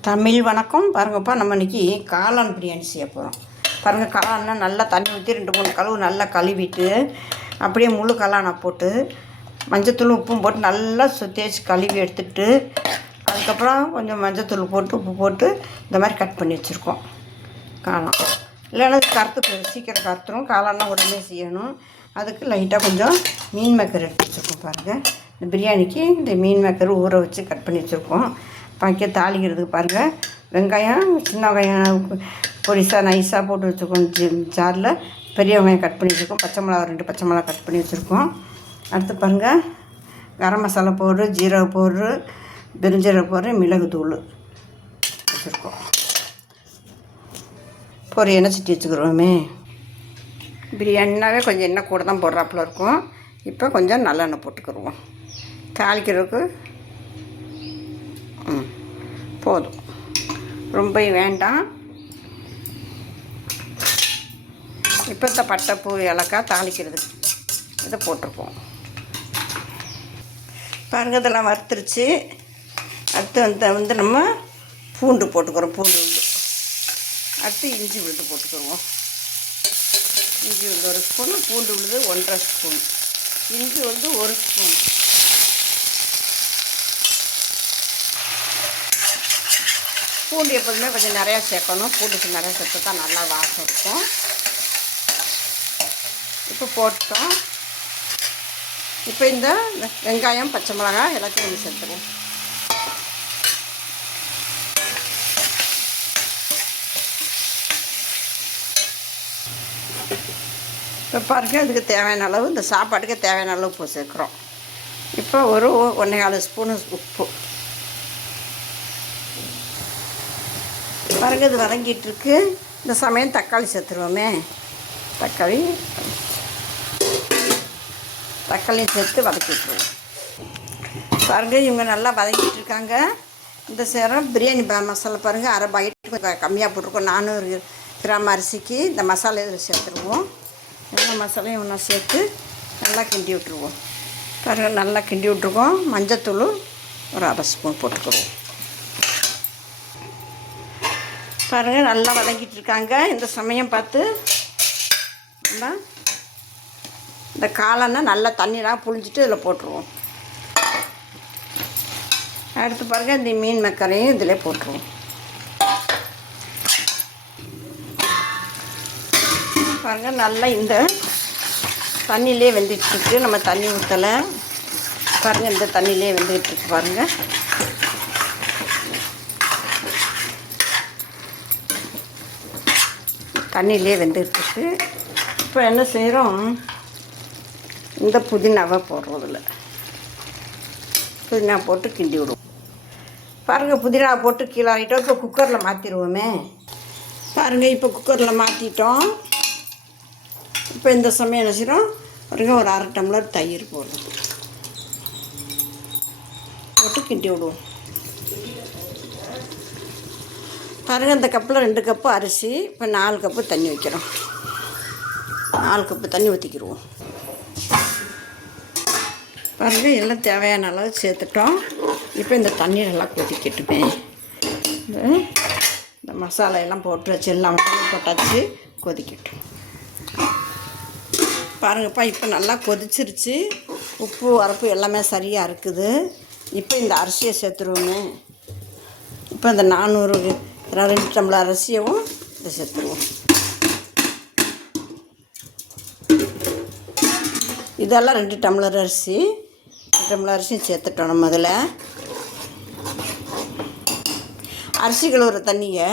தமிழ் வணக்கம். பாருங்கப்பா நம்ம இன்றைக்கி காளான் பிரியாணி செய்ய போகிறோம் பாருங்கள் காளான்னா நல்லா தண்ணி ஊற்றி ரெண்டு மூணு கழுவு நல்லா கழுவிட்டு அப்படியே முழு காளானை போட்டு மஞ்சத்தூள் உப்பும் போட்டு நல்லா சு- தேய்ச்சி கழுவி எடுத்துட்டு அதுக்கப்புறம் கொஞ்சம் மஞ்சத்தூள் போட்டு உப்பு போட்டு இந்த மாதிரி கட் பண்ணி வச்சுருக்கோம். காளான். இல்லைன்னா கருத்து சீக்கிரம் கருத்துரும். காளான்னா உடனே செய்யணும். அதுக்கு லைட்டாக கொஞ்சம் மீன் மேக்கர் எடுத்து வச்சுருக்கோம் பாருங்கள் இந்த பிரியாணிக்கு இந்த மீன் மேக்கர் ஊற வச்சு கட் பண்ணி வச்சுருக்கோம். வைக்க தாளிக்கிறதுக்கு பாருங்கள் வெங்காயம் சின்ன வெங்காயம் பொடிசாக நைஸாக போட்டு வச்சுருக்கோம். ஜி- ஜாரில் பெரிய வெங்காயம் கட் பண்ணி வச்சுருக்கோம். பச்சை மிளகா ரெண்டு பச்சை மிளகா கட் பண்ணி வச்சுருக்கோம். அடுத்து பாருங்கள் கரம் மசாலா பவுட்ரு ஜீரக பவுட்ரு பெருஞ்சீரக பவுட்ரு மிளகு தூள் வச்சுருக்கோம். பொரி எண்ணெய் சட்டி வச்சுக்கிறோமே. பிரியாணினாவே கொஞ்சம் எண்ணெய் கூட தான் போடுறாப்புல இருக்கும். இப்போ கொஞ்சம் நல்லெண்ணெய் போட்டுக்கிடுவோம். தாளிக்கிறதுக்கு ம். போதும். ரொம்ப வேண்டாம். இப்போ இந்த பட்டைப்பூ ஏலக்காய் தாளிக்கிறதுக்கு இதை போட்டிருப்போம் பாருங்க இதெல்லாம் வறுத்துருச்சு. அடுத்து வந்து வந்து நம்ம பூண்டு போட்டுக்கிறோம் பூண்டு உண்டு அடுத்து இஞ்சி விழுது போட்டுக்கிறோம். இஞ்சி விழுது ஒரு ஸ்பூன் பூண்டு விழுது ஒன்றரை ஸ்பூன். இஞ்சி வந்து ஒரு ஸ்பூன். பூண்டு எப்போதுமே கொஞ்சம் நிறையா சேர்க்கணும். பூண்டுக்கு நிறையா சேர்த்து தான் நல்லா வாசம் இருக்கும். இப்போ போட்டோம். இப்போ இந்த வெங்காயம் பச்சை மிளகாய் எல்லாத்தையும் நம்ம சேர்த்துருவோம் இப்போ பாருங்கள் இதுக்கு தேவையான அளவு இந்த சாப்பாட்டுக்கு தேவையான அளவு உப்பு சேர்க்குறோம். இப்போ ஒரு ஒன்றே கால் ஸ்பூனு உப்பு. பாருங்க இது வதங்கிட்டு இருக்கு. இந்த சமயம் தக்காளி சேர்த்துருவோமே. தக்காளி. தக்காளி சேர்த்து வதக்கி விட்டுருவோம். பாருங்க இவங்க நல்லா வதக்கிட்டு இருக்காங்க. இந்த சேரம் பிரியாணி ப- மசாலா பாருங்கள் அரை பாக்கெட் கொஞ்சம் கம்மியாக போட்டிருக்கோம். நானூறு கிராம் அரிசிக்கு இந்த மசாலா இதில் சேர்த்துருவோம். எல்லா மசாலையும் ஒன்றா சேர்த்து நல்லா கிண்டி விட்டுருவோம். பாருங்கள் நல்லா கிண்டி விட்ருக்கோம் மஞ்சத்தூள் ஒரு அரை ஸ்பூன் போட்டுக்கிறோம் பாருங்கள் நல்லா வதங்கிட்டு இருக்காங்க இந்த சமயம் பார்த்து இந்த காலம்னா நல்லா தண்ணீராக புழிஞ்சிட்டு இதில் போட்டுருவோம். அடுத்து பாருங்கள் இந்த மீன் மக்கரையும் இதில் போட்டுருவோம். பாருங்கள் நல்லா இந்த தண்ணியிலே வெந்துட்டுருக்கு. நம்ம தண்ணி ஊற்றலை பாருங்கள் இந்த தண்ணியிலே வெந்துக்கிட்டு இருக்கு பாருங்கள் தண்ணியிலே வெந்துட்டுருக்கு இப்போ என்ன செய்கிறோம் இந்த புதினாவை போடுறோம் இதில். புதினா போட்டு கிண்டி விடுவோம். பாருங்கள் புதினா போட்டு கீழே ஆகிட்டோம் இப்போ குக்கரில் மாற்றிடுவோமே பாருங்கள் இப்போ குக்கரில் மாற்றிட்டோம் இப்போ இந்த சமயம் என்ன செய்கிறோம் பாருங்கள் ஒரு அரை டம்ளர் தயிர் போடுறோம். போட்டு கிண்டி விடுவோம். பாருங்கள் இந்த கப்பில் ரெண்டு கப்பு அரிசி இப்போ நாலு கப்பு தண்ணி வைக்கிறோம். நாலு கப்பு தண்ணி ஊற்றிக்கிடுவோம் பாருங்கள் எல்லாம் தேவையான அளவு சேர்த்துட்டோம். இப்போ இந்த தண்ணி நல்லா கொதிக்கட்டுமே. இந்த இந்த மசாலா எல்லாம் போட்டு வச்சு எல்லாம் போட்டாச்சு கொதிக்கட்டும். பாருங்கப்பா இப்போ நல்லா கொதிச்சிருச்சு. உப்பு வரப்பு எல்லாமே சரியாக இருக்குது. இப்போ இந்த அரிசியை சேர்த்துருவோமே. இப்போ இந்த நானூறு ரெண்டு டம்ளர் அரிசியவும் இதை சேர்த்துருவோம் இதெல்லாம் ரெண்டு டம்ளர் அரிசி. ரெண்டு டம்ளர் அரிசியும் சேர்த்துட்டோம் நம்ம அதில் அரிசி கழுவுற தண்ணியை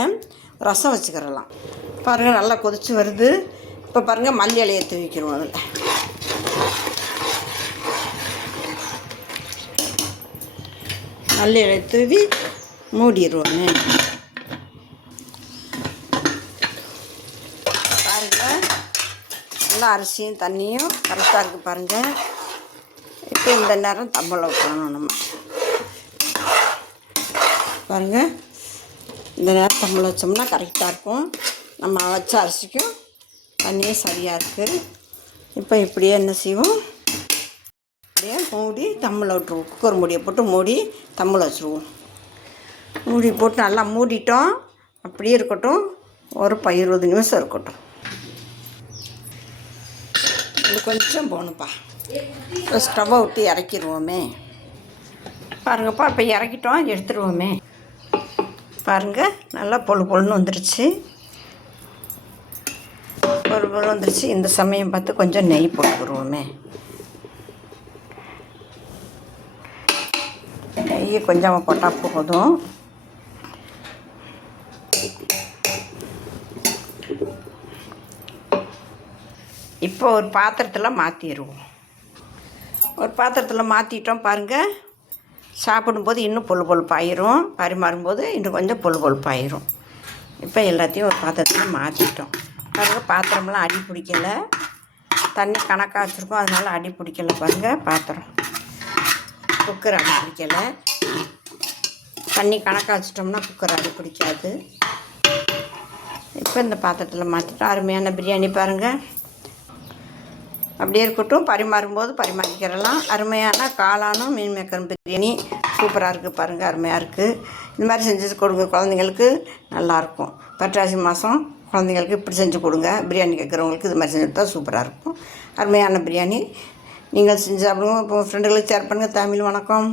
ரசம் வச்சுக்கிறலாம். பாருங்கள் நல்லா கொதிச்சு வருது. இப்போ பாருங்கள் மல்லி இலையை தூவிக்கிறோம் அதில். மல்லி இலையை தூவி மூடிடுவோங்க பாருங்கள் நல்லா அரிசியும் தண்ணியும் கரெக்டாக இருக்குது பாருங்கள் இப்போ இந்த நேரம் தம்பளை ஊற்றணும் நம்ம. பாருங்கள் இந்த நேரம் தம்பளை வச்சோம்னா கரெக்டாக இருக்கும். நம்ம வச்ச அரிசிக்கும் தண்ணியும் சரியாக இருக்குது இப்போ இப்படியே என்ன செய்வோம்? அப்படியே மூடி தம்பளை விட்டுருவோம். குக்கர் மூடியை போட்டு மூடி தம்பளை வச்சுருவோம். மூடி போட்டு நல்லா மூடிட்டோம். அப்படியே இருக்கட்டும். ஒரு ப இருபது நிமிஷம் இருக்கட்டும். அது கொஞ்சம் போகணும்ப்பா. இப்போ ஸ்டவ்வை விட்டு இறக்கிடுவோமே. பாருங்கப்பா இப்போ இறக்கிட்டோம் எடுத்துருவோமே பாருங்கள் நல்லா பொழு பொழுன்னு வந்துருச்சு. பொழு பொழு வந்துருச்சு. இந்த சமயம் பார்த்து கொஞ்சம் நெய் போட்டுக்கிடுவோமே நெய் கொஞ்சமாக போட்டால் போதும். இப்போ ஒரு பாத்திரத்தில் மாற்றிடுவோம் ஒரு பாத்திரத்தில் மாற்றிட்டோம் பாருங்கள் சாப்பிடும்போது இன்னும் பொழு பொழுப்பாயிரும் பரிமாறும்போது இன்னும் கொஞ்சம் பொழு பொழுப்பாயிரும் இப்போ எல்லாத்தையும் ஒரு பாத்திரத்தில் மாற்றிட்டோம் பாருங்கள் பாத்திரம்லாம் அடி பிடிக்கலை. தண்ணி கணக்காக வச்சுருக்கோம் அதனால அடி பிடிக்கலை பாருங்கள் பாத்திரம். குக்கர் அடி பிடிக்கலை. தண்ணி கணக்காக வச்சிட்டோம்னா குக்கர் அடி பிடிக்காது. இப்போ இந்த பாத்திரத்தில் மாற்றிட்டோம் அருமையான பிரியாணி பாருங்கள் அப்படியே இருக்கட்டும். பரிமாறும்போது பரிமாறிக்கிறலாம். அருமையான காளானும் மீன் மேக்கரும் பிரியாணி. சூப்பராக இருக்குது பாருங்கள் அருமையாக இருக்குது இந்த மாதிரி செஞ்சு கொடுங்க. குழந்தைங்களுக்கு நல்லாயிருக்கும் பட்டாசி மாதம் குழந்தைங்களுக்கு இப்படி செஞ்சு கொடுங்க. பிரியாணி கேட்குறவங்களுக்கு இது மாதிரி செஞ்சு கொடுத்தா சூப்பராக இருக்கும். அருமையான பிரியாணி. நீங்கள் செஞ்சு சாப்பிடுங்க. இப்போ ஃப்ரெண்டுகளுக்கு ஷேர் பண்ணுங்கள் தமிழ் வணக்கம்.